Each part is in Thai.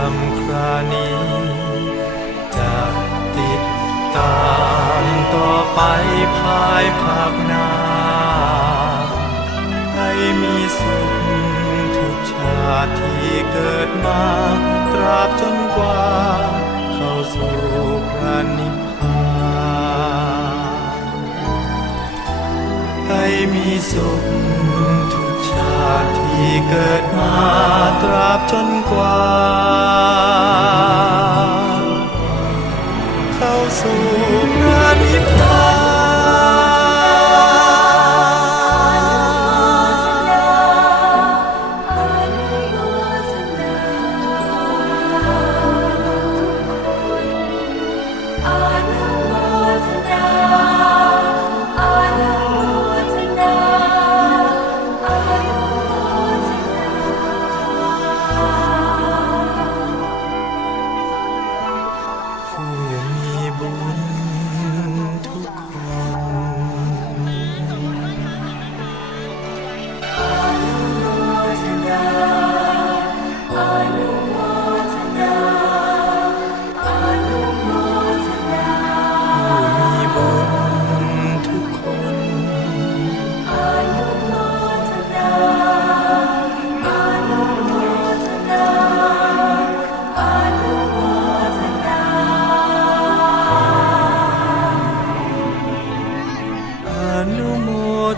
านทำครานี้ จะติดตามต่อไปภายภาคหน้า ให้มีสุขทุกชาติที่เกิดมา ตราบจนกว่า เข้าสู่พระนิพพานให้มีสุขทุกชาติ ที่เกิดมาตราบจนกว่า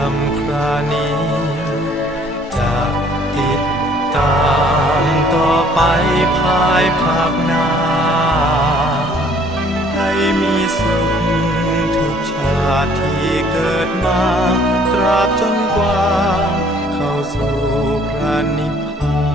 านทำครานี้ จะติดตามต่อไปภายภาคหน้า ให้มีสุขทุกชาติที่เกิดมา ตราบจนกว่า เข้าสู่พระนิพพาน